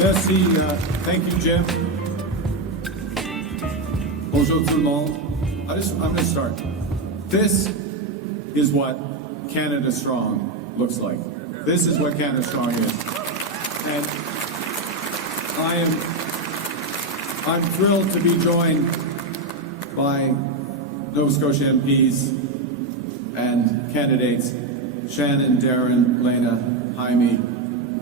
Merci. Thank you, Jim. Bonjour tout le monde. I'm going to start. This is what Canada Strong looks like. This is what Canada Strong is. And I'm thrilled to be joined by Nova Scotia MPs and candidates Shannon, Darren, Lena, Jaime,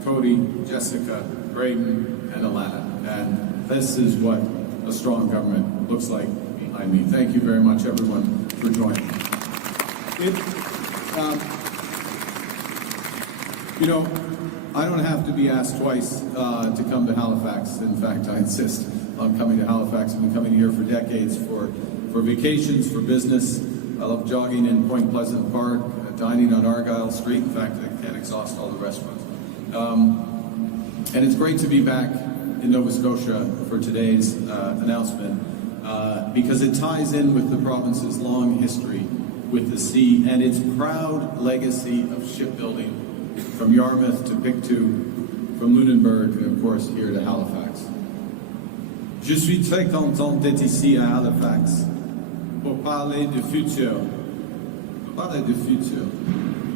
Cody, Jessica, Braden, and Alana. And this is what a strong government looks like behind me. Thank you very much, everyone, for joining. You know, I don't have to be asked twice to come to Halifax. In fact, I insist on coming to Halifax. I've been coming here for decades for vacations, for business. I love jogging in Point Pleasant Park, dining on Argyle Street. In fact, I can't exhaust all the restaurants. And it's great to be back in Nova Scotia for today's announcement because it ties in with the province's long history with the sea and its proud legacy of shipbuilding from Yarmouth to Pictou, from Lunenburg, and of course here to Halifax. Je suis très content d'être ici à Halifax pour parler du futur,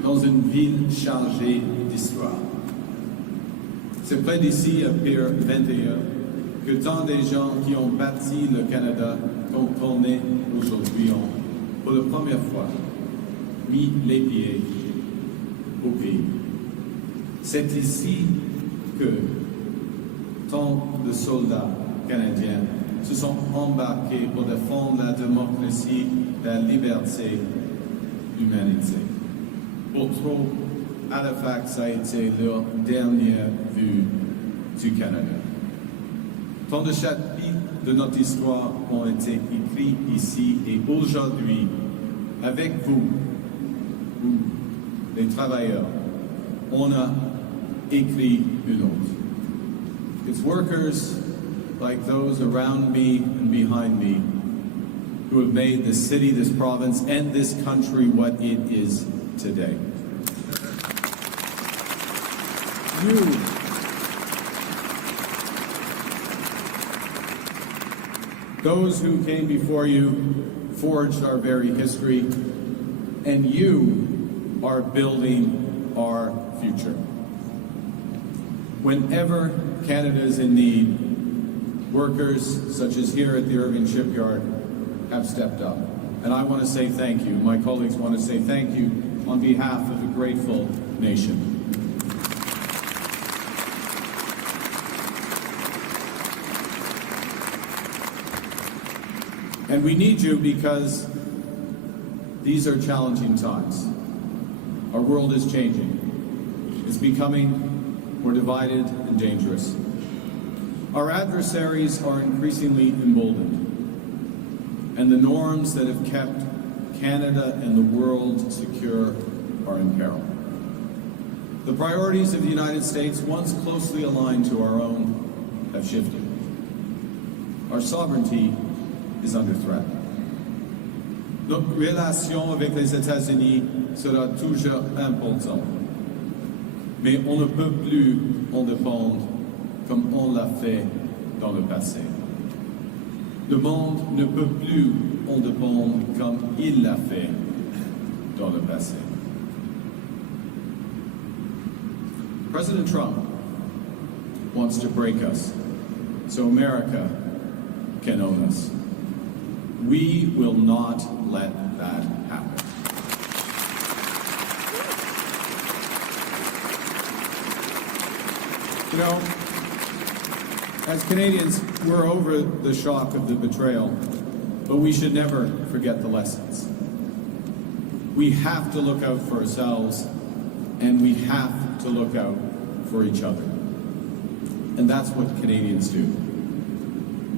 dans une ville chargée d'histoire. C'est près d'ici, à Pier 21, que tant de gens qui ont bâti le Canada qu'on connaît aujourd'hui ont, pour la première fois, mis les pieds au pays. C'est ici que tant de soldats canadiens se sont embarqués pour défendre la démocratie, la liberté, l'humanité. Pour trop, Halifax a été leur dernière vue du Canada. Tant de chapitres de notre histoire ont été écrits ici et aujourd'hui, avec vous, les travailleurs, on a écrit une autre. It's workers like those around me and behind me who have made this city, this province, and this country what it is today. Those who came before you forged our very history, and you are building our future. Whenever Canada is in need, workers such as here at the Irving Shipyard have stepped up. And I want to say thank you. My colleagues want to say thank you on behalf of a grateful nation. And we need you because these are challenging times. Our world is changing. It's becoming more divided and dangerous. Our adversaries are increasingly emboldened, and the norms that have kept Canada and the world secure are in peril. The priorities of the United States, once closely aligned to our own, have shifted. Our sovereignty is under threat. Notre relation avec les États-Unis sera toujours importante, mais on ne peut plus en dépendre comme on l'a fait dans le passé. Le monde ne peut plus en dépendre comme il l'a fait dans le passé. President Trump wants to break us so America can own us. We will not let that happen. You know, as Canadians, we're over the shock of the betrayal, but we should never forget the lessons. We have to look out for ourselves, and we have to look out for each other. And that's what Canadians do.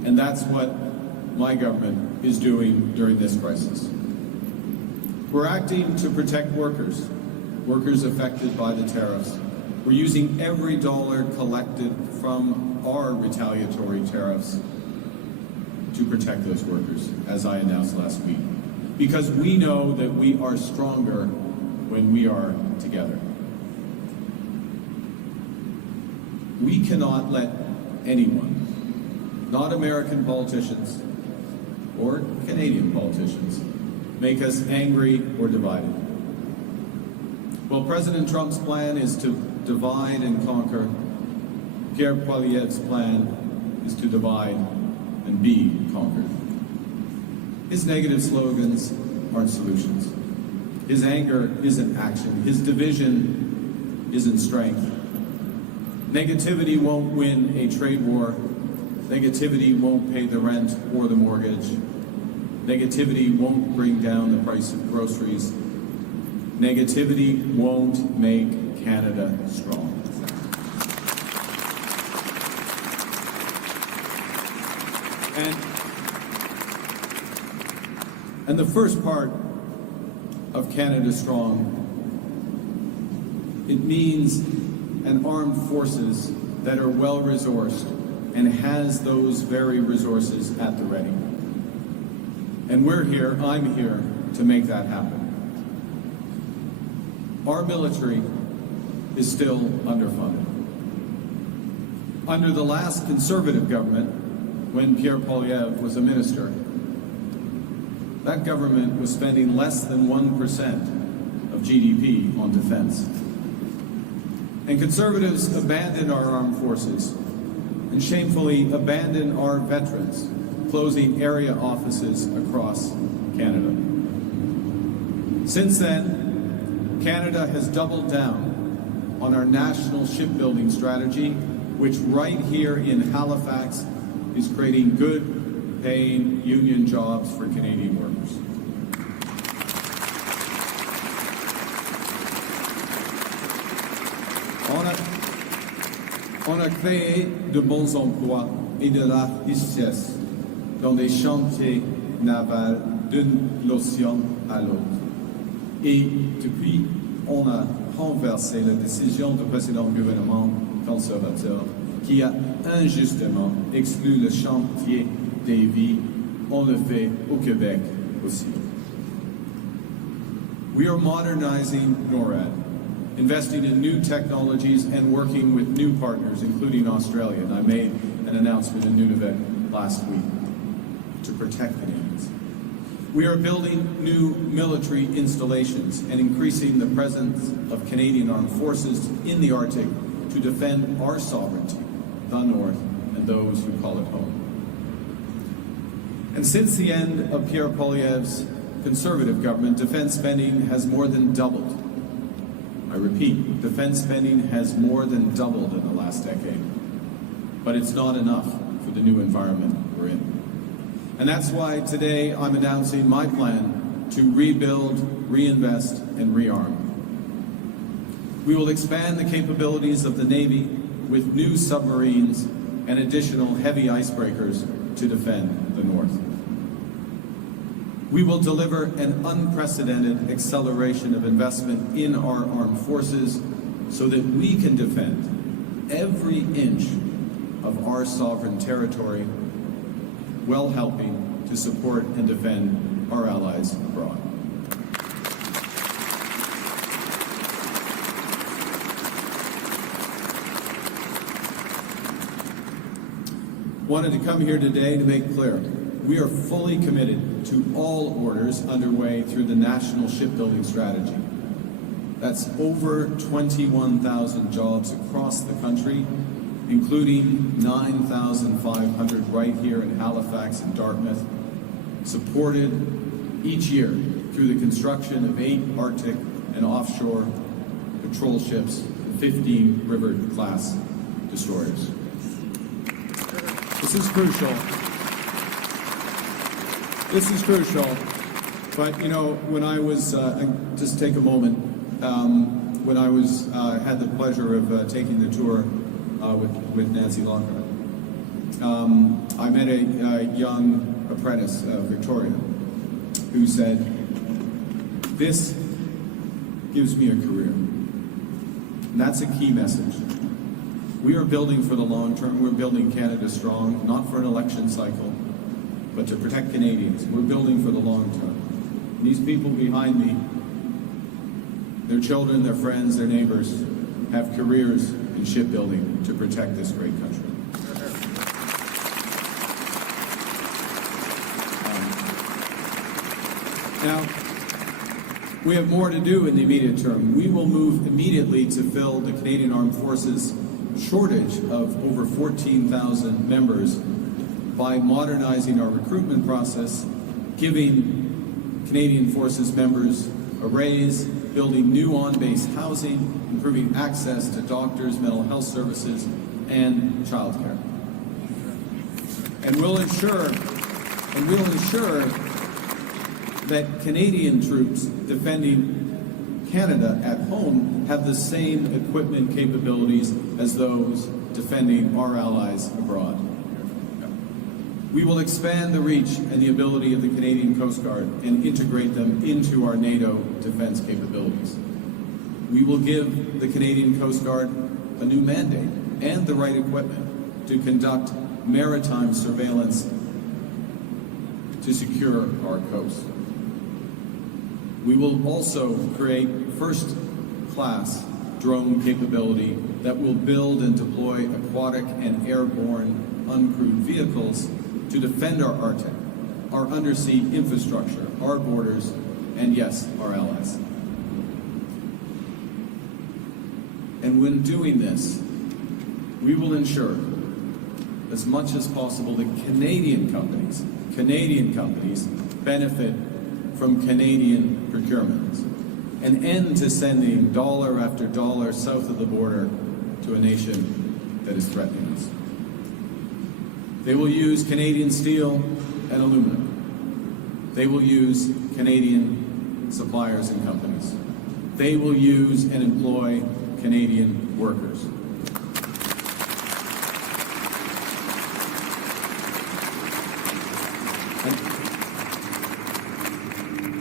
And that's what my government is doing during this crisis. We're acting to protect workers affected by the tariffs. We're using every dollar collected from our retaliatory tariffs to protect those workers, as I announced last week. Because we know that we are stronger when we are together. We cannot let anyone, not American politicians or Canadian politicians, make us angry or divided. While President Trump's plan is to divide and conquer, Pierre Poilievre's plan is to divide and be conquered. His negative slogans aren't solutions. His anger isn't action. His division isn't strength. Negativity won't win a trade war. Negativity won't pay the rent or the mortgage. Negativity won't bring down the price of groceries. Negativity won't make Canada strong. And the first part of Canada Strong, it means an armed forces that are well-resourced and has those very resources at the ready. And we're here, I'm here, to make that happen. Our military is still underfunded. Under the last Conservative government, when Pierre Poilievre was a minister, that government was spending less than 1% of GDP on defense. And Conservatives abandoned our armed forces and shamefully abandoned our veterans, closing area offices across Canada. Since then, Canada has doubled down on our national shipbuilding strategy, which right here in Halifax is creating good paying union jobs for Canadian workers. On a créé de bons emplois et de la richesse dans les chantiers navals d'un océan à l'autre. Et depuis, on a renversé la décision du précédent gouvernement conservateur qui a injustement exclu le chantier des vies. On le fait au Québec aussi. We are modernizing NORAD, investing in new technologies and working with new partners, including Australia. And I made an announcement in Nunavut last week to protect Canadians. We are building new military installations and increasing the presence of Canadian armed forces in the Arctic to defend our sovereignty, the North, and those who call it home. And since the end of Pierre Poilievre's Conservative government, defense spending has more than doubled. I repeat, defense spending has more than doubled in the last decade. But it's not enough for the new environment we're in. And that's why today I'm announcing my plan to rebuild, reinvest, and rearm. We will expand the capabilities of the Navy with new submarines and additional heavy icebreakers to defend the North. We will deliver an unprecedented acceleration of investment in our armed forces so that we can defend every inch of our sovereign territory while helping to support and defend our allies abroad. Wanted to come here today to make clear, we are fully committed to all orders underway through the National Shipbuilding Strategy. That's over 21,000 jobs across the country, including 9,500 right here in Halifax and Dartmouth, supported each year through the construction of 8 Arctic and offshore patrol ships, 15 River-class destroyers. This is crucial. This is crucial, but you know, when I was, just take a moment, when I was, had the pleasure of taking the tour with Nancy Lockhart, I met a young apprentice, Victoria, who said, "This gives me a career." And that's a key message. We are building for the long term. We're building Canada strong, not for an election cycle, but to protect Canadians. We're building for the long term. And these people behind me, their children, their friends, their neighbors, have careers in shipbuilding to protect this great country. Now, we have more to do in the immediate term. We will move immediately to fill the Canadian Armed Forces shortage of over 14,000 members by modernizing our recruitment process, giving Canadian Forces members a raise, building new on-base housing, improving access to doctors, mental health services, and childcare. And we'll ensure that Canadian troops defending Canada at home have the same equipment capabilities as those defending our allies abroad. We will expand the reach and the ability of the Canadian Coast Guard and integrate them into our NATO defense capabilities. We will give the Canadian Coast Guard a new mandate and the right equipment to conduct maritime surveillance to secure our coast. We will also create first-class drone capability that will build and deploy aquatic and airborne uncrewed vehicles to defend our Arctic, our undersea infrastructure, our borders, and yes, our allies. And when doing this, we will ensure as much as possible that Canadian companies benefit from Canadian procurement. An end to sending dollar after dollar south of the border to a nation that is threatening us. They will use Canadian steel and aluminum. They will use Canadian suppliers and companies. They will use and employ Canadian workers.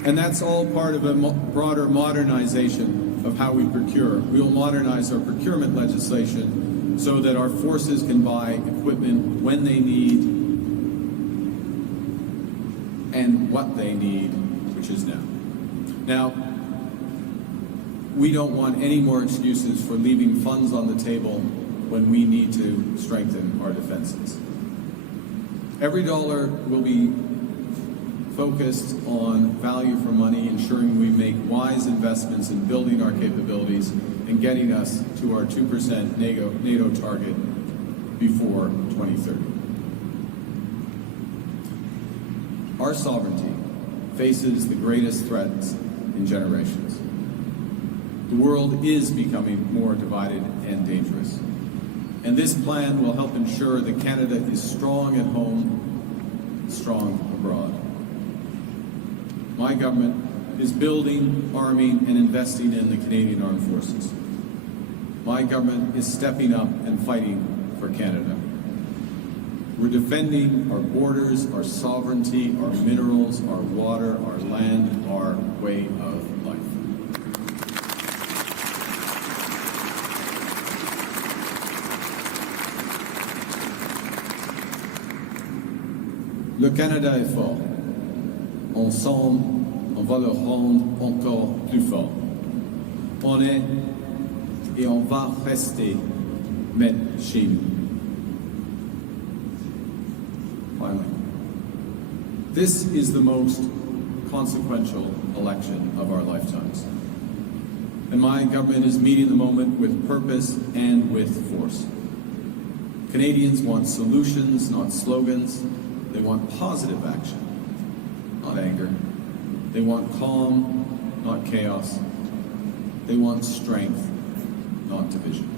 And that's all part of a broader modernization of how we procure. We will modernize our procurement legislation so that our forces can buy equipment when they need and what they need, which is now. Now, we don't want any more excuses for leaving funds on the table when we need to strengthen our defenses. Every dollar will be focused on value for money, ensuring we make wise investments in building our capabilities and getting us to our 2% NATO target before 2030. Our sovereignty faces the greatest threats in generations. The world is becoming more divided and dangerous. And this plan will help ensure that Canada is strong at home, strong abroad. My government is building, arming, and investing in the Canadian Armed Forces. My government is stepping up and fighting for Canada. We're defending our borders, our sovereignty, our minerals, our water, our land, our way of life. Le Canada est fort. Ensemble, on va le rendre encore plus fort. On est et on va rester made chez nous. Finally, this is the most consequential election of our lifetimes. And my government is meeting the moment with purpose and with force. Canadians want solutions, not slogans. They want positive action, not anger. They want calm, not chaos. They want strength, not division.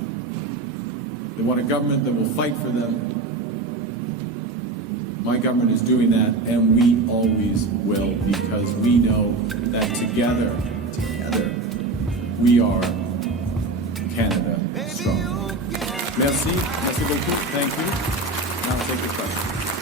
They want a government that will fight for them. My government is doing that, and we always will, because we know that together, we are Canada strong. Merci beaucoup. Thank you. Now I'll take your questions.